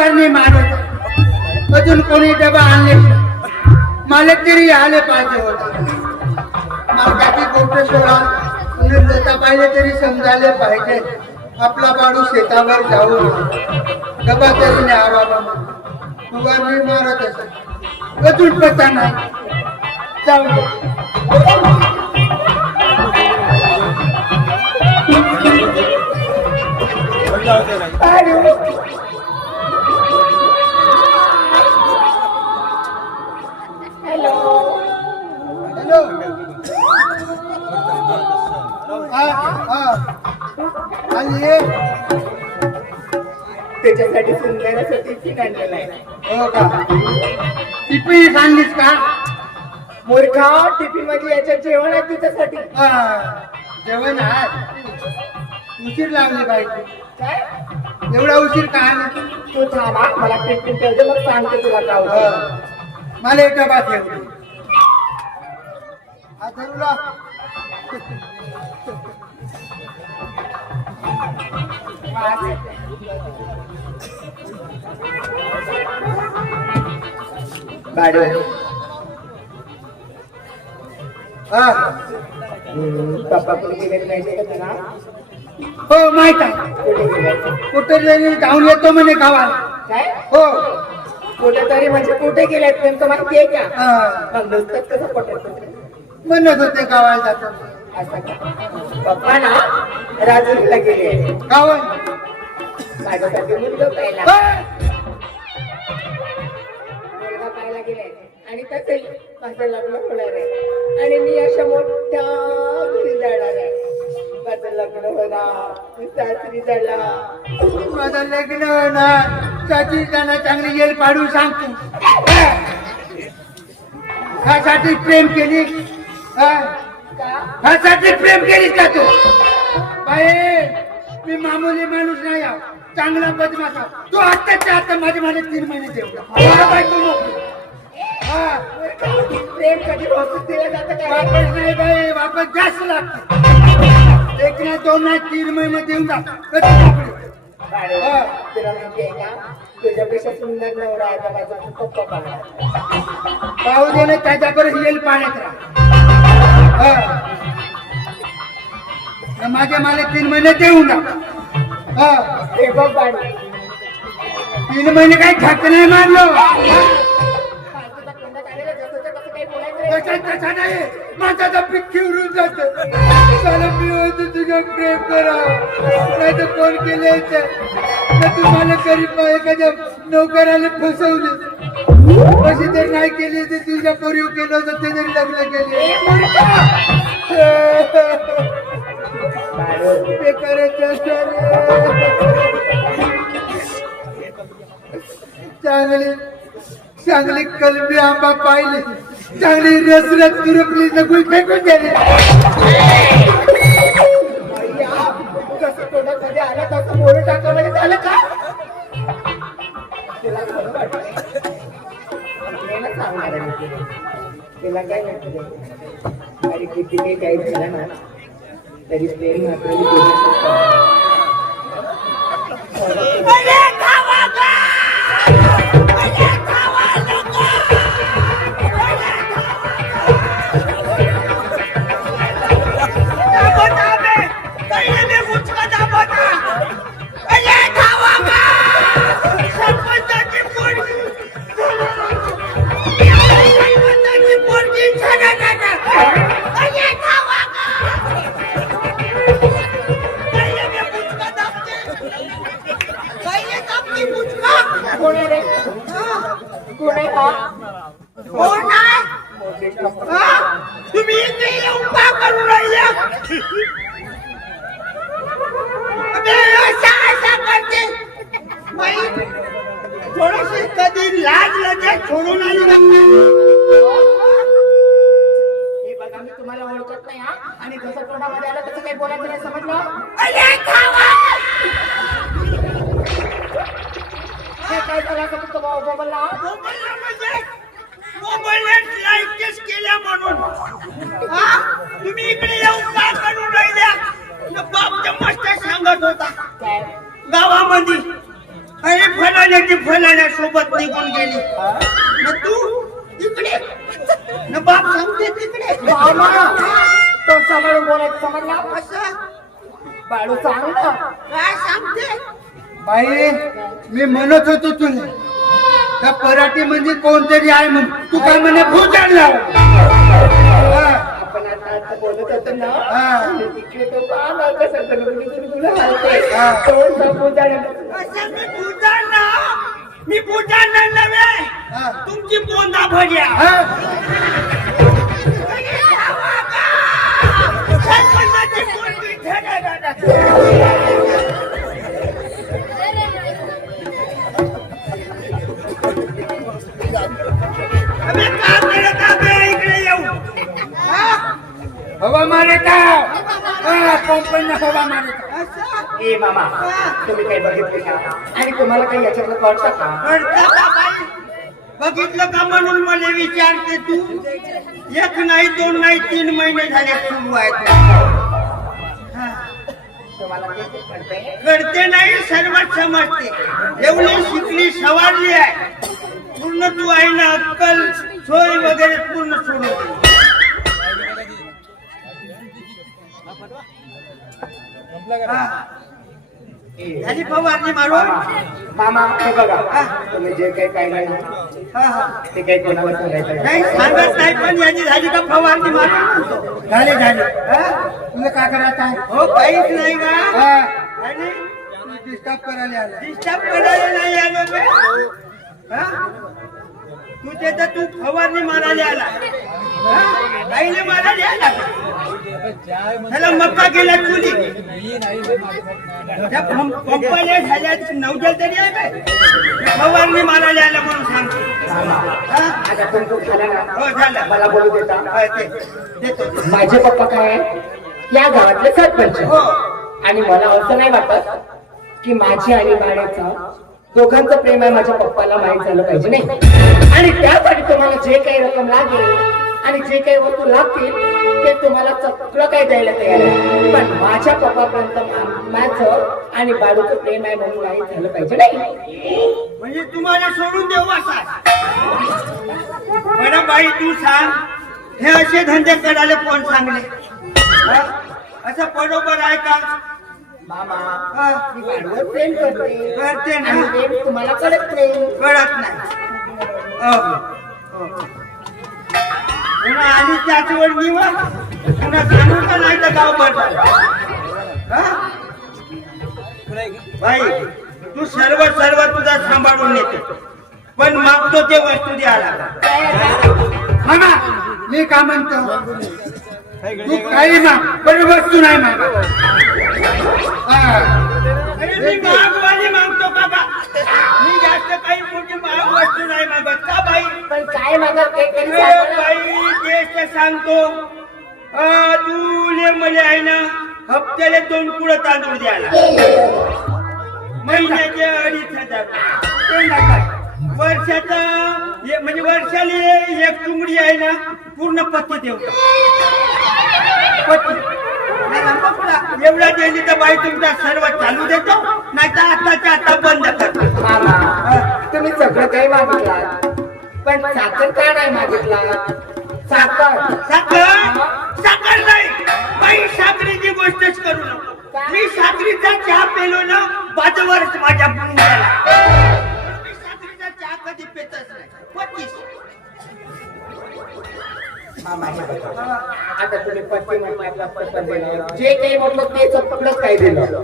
फुवारणी मारत. अजून कोणी डबा आणले मालक तरी आले पाहिजे होता. मालकाची गोष्ट सोडा. निर्दता पाहिजे तरी समजायला पाहिजे. आपला बाळू शेतावर जाऊ डबा तरी न्यावा बाबा फुवारणी मारत असत अजून पत्ता नाही. जाऊ. हॅलो आणि ये त्याच्यासाठी सुंदर असं टिफिन आणलेलं आहे. हो का? टिपी सांगलीस का? मूर्खा टिफिनमध्ये याच्यात जेवण आहे तुझ्यासाठी. हा, जेवण आहे. उशीर लागली पाहिजे काय? एवढा उशीर का आला? तू थांबा मला टिफिन ठेवते मग सांगते तुला काय हा. होतं. मला एक डबा ठेव हा ठरवला बाडो हा पप्पा कुठे गेले माहिती का तुला हो माहीत आहे. कुठे गेले जाऊन येतो म्हणे गावाला. काय? हो. कुठे तरी म्हणजे कुठे गेलेत नेमकं माहिती आहे का? हा. मग नुसतंच कसं पटत म्हणत होते गावाला जातो असं पप्पा ना राजूरीला गेले. गावाला. माझ्यासाठी मुलगा पाहिला मुलगा पाहायला आणि तसे माझं लग्न होणार आहे आणि मी अशा मोठ्या घरी जाणार आहे माझं लग्न होणार मी सासरी झाला माझं लग्न होणार त्याची त्यांना चांगली येल पाडू सांगतो ह्यासाठी प्रेम केली हा? ह्यासाठी प्रेम केलीस का तू बाई मी मामूली चांगला बदमाश. तो आत्ताच्या आता माझे मला तीन महिने देऊ बाई प्रेम कधी वापस जातं काय वापस नाही बाई वापस जास्त लागते. एक ना दोन ना तीन महिने देऊन जा. कधी वापरू? तुला माहिती आहे का तुझ्यापेक्षा सुंदर नवरा आहे पप्पा पाहणार पाहू दे ना येईल पाण्यात राहा. माझे मला तीन महिने देऊन टाक हा हे बघ बाळा तीन महिने काही खात नाही मारलो. फालतूचा नाही. माझा तर खिवरून जात. मला मी होतो प्रेम करा. नाही तर कोण केले तुम्हाला गरीब एखाद्या नोकराला फसवले. अशी जर नाही केली तर तुझ्या पोरीव केलं होतं ते जरी लग्न केले. चांगली चांगली कलमी आंबा पाहिली. चांगली रसरत तुरपली नकुल फेकून गेली. का काय म्हटलं अरे किती काही काही झालं ना तरी प्रेम मात्र न तू इकडे. न बाप सांगते तिकडे. मामा. तो समोरून बोलायचं समजला? असं. बाळू सांग ना काय सांगते बाई मी म्हणत होतो तुला त्या पराठी म्हणजे कोणतरी आहे म्हण तू काय म्हणे भूत आणला? आपण आता आता बोलत होतो ना हा. तो कसं तुला. हा. मी हा. तुमची बोंदा हा? हवा मारे का कंपनी हवा मारे का? ए मामा तुम्ही काही बघितले का? आणि तुम्हाला काही याच्यातलं कळतं का? बघितलं का म्हणून मला विचारते तू? एक नाही दोन नाही तीन महिने झाले आहेत. ते घडते नाही सर्वात समजते. एवढी शिकली सवारली आहे. पूर्ण तू आहे ना अक्कल सोय वगैरे पूर्ण सोडून. हा. झाली फवारणी मारून मामा हे बघा. तुम्ही जे काही पाहिलं ना हा, हा. ते काही कोणाला सांगायचं नाही. नाही. सांगत नाही पण याची झाली का फवारणी मारून झाले झाले. तुला काय करायचं आहे? हो काहीच नाही का? हा. आणि? तू डिस्टर्ब करायला आला. डिस्टर्ब करायला नाही आलो बे. हा? तू त्याचा तू फवारणी मारायला आला. हा? काहीले मारायला आला. त्याला मक्का गेला चुली त्या पंप- पंपाने झाल्या नवजल तरी आहे. फवारणी मारायला आला म्हणून सांगतो. हा? मला बोलू. देतो? माझे पप्पा काय या गावातले सरपंच हो. आणि मला असं नाही वाटत की माझी आणि बाळाचं दोघांचं प्रेम आहे माझ्या पप्पाला माहीत झालं पाहिजे नाही. आणि त्यासाठी तुम्हाला जे काही रक्कम लागेल आणि जे काही वस्तू लागतील ते तुम्हाला सगळं काही द्यायला तयार आहे. पण माझ्या पप्पापर्यंत माझं आणि बाळूचं प्रेम आहे म्हणून माहीत झालं पाहिजे नाही. म्हणजे तुम्हाला सोडून देऊ असा. बरं बाई तू सांग हे असे धंदे करायला कोण सांगले? हा? असं बरोबर आहे का? मामा हा, मी बाळूवर प्रेम करते. करते ना. प्रेम तुम्हाला कळत नाही. कळत नाही. पुन्हा आणि त्याचवर निवा पुन्हा सांगू का नाही तर गाव हा? बाई तू सर्व सर्व तुझा सांभाळून नेते. पण मागतो ते वस्तू द्यायला. मामा मी का म्हणतो? तू काही माग पण वस्तू नाही माग महागवाली मागतो का बा मी जास्त काही मोठी महाग वस्तू नाही मागत का बाई? पण काय मागा काही ए, तरी सांगा ना. बाई तेच सांगतो. आ, तू ले मला आहे ना हप्त्याला दोन कुळं तांदूळ द्यायला. महिन्याचे अडीच हजार. ते नका. वर्षाचा हे म्हणजे वर्षाला एक चुंगडी आहे ना पूर्ण पत्ती देऊ पत्ती नाही ना, मग एवढा दिली तर बाई तुमचा सर्व चालू देतो नाही तर आताच्या आता बंद करतो तुम्ही सगळं काही मागितला पण साखर का नाही मागितला साखर? साखर? साखर नाही. बाई साखरेची गोष्टच करू नको. मी साखरीचा चहा पेलो ना बाजूवरच माझ्या मामा बघा. आता तुम्ही पत्ती म्हटलं पत्ता दिलं. जे काही म्हटलं ते दिलं.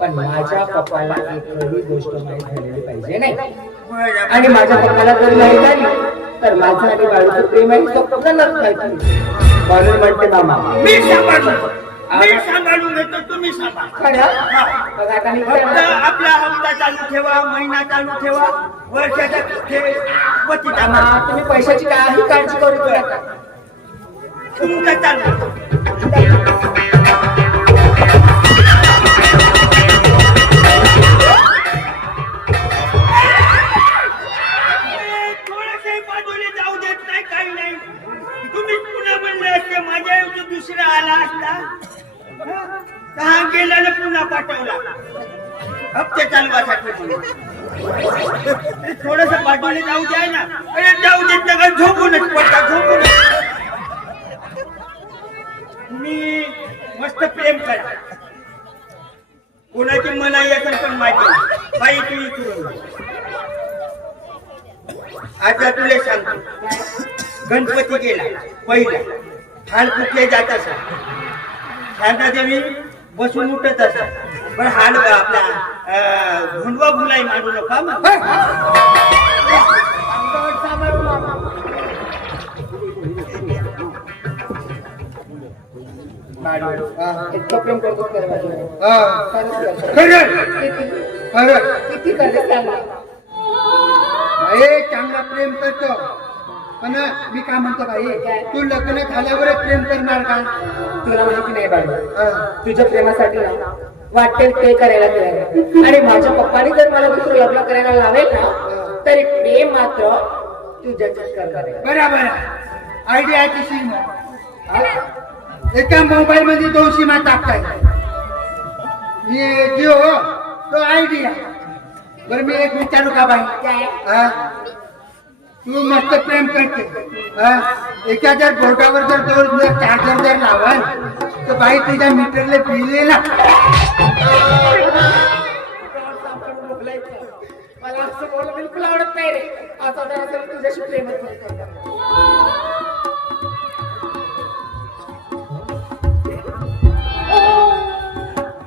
पण माझ्या पप्पाला एकही गोष्ट माहीत झालेली पाहिजे नाही. आणि माझ्या पप्पाला जर माहीत झाली तर माझं आणि बाळूचं प्रेम आहे सगळ्यांनाच माहिती म्हणून म्हणते मामा मी सांभाळतो मी सांभाळून घेतो तुम्ही आपला हप्ता चालू ठेवा महिना चालू ठेवा वर्षाचा तुम्ही पैशाची काही काळजी करू नका. तुमचं चालू दुसरा आला असता. हा गेल्याने पुन्हा पाठवला. हप्ते चालवासाठी. थोडस पाठवले जाऊ द्या ना. अरे जाऊ देत ना झोपूनच पडता झोपूनच. मी मस्त प्रेम करा. कोणाची मनाई असेल पण माझी बाई तू इकडून आता तुला सांगतो. गणपती गेला पहिला. हाल कुठले जात असा शारदादेवी बसून उठत असा पण हाल आपला अं, भुंडवा भुलाई मारू नका मग इतकं प्रेम करतो तर माझ्यावर. हा. खरंच करतो. खरं किती खरं किती करते सांगा भाई चांगला प्रेम करतो. पण मी काय म्हणतो भाई तू लग्न झाल्यावर प्रेम करणार का? तुला माहिती नाही हा. तुझ्या प्रेमासाठी ना वाटेल ते करायला तयार आहे. आणि माझ्या पप्पाने जर मला दुसरं लग्न करायला लावेल ना तरी प्रेम मात्र तुझ्याच करणार आहे. बराबर आयडियाची सीमा एका मोबाईल मध्ये दोन सीमा टाकताय. मी जिओ तो आयडिया बरं मी एक विचारू का बाई? तू मस्त प्रेम करते. एका जर बोटावर जर दोन चार्जर जर लावाल तर बाई तुझ्या मीटरला बिल येईल ना मला असं बोलणं बिलकुल आवडत नाही रे. आता असं तुझ्याशी प्रेम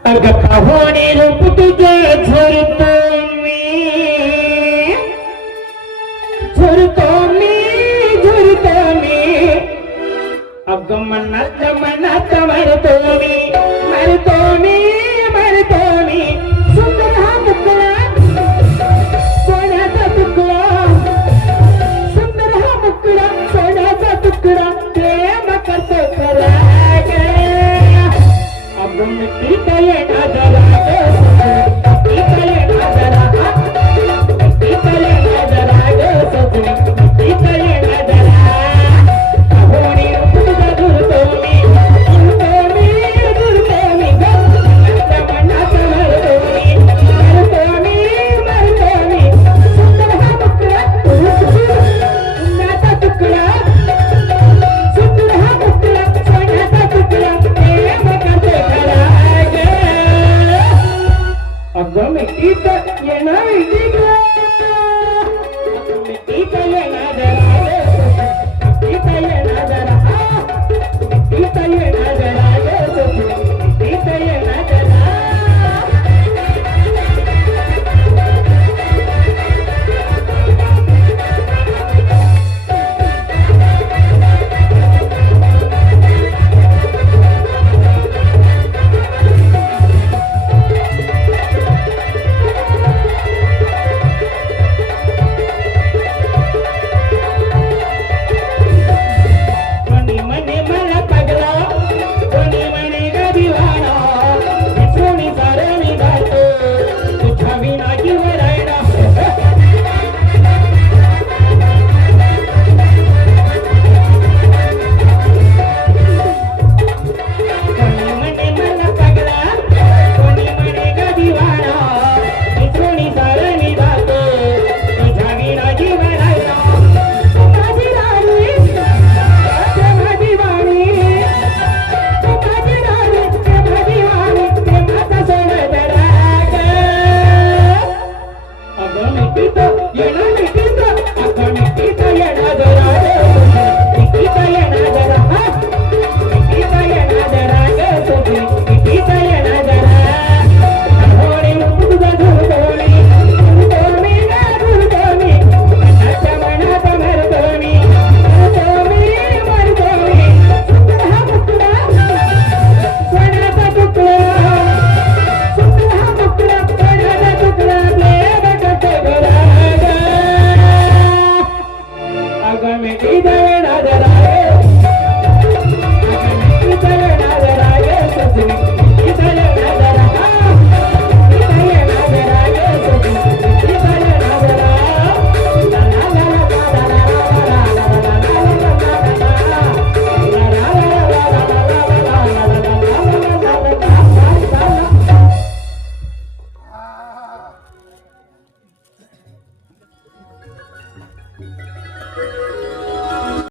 अग पाहुणे रूप तुझं झुरतो मी. झरतो मी झरतो मी. अग मनात मनात मरतो मी मरतो मी. अब अगं मिठीत येणार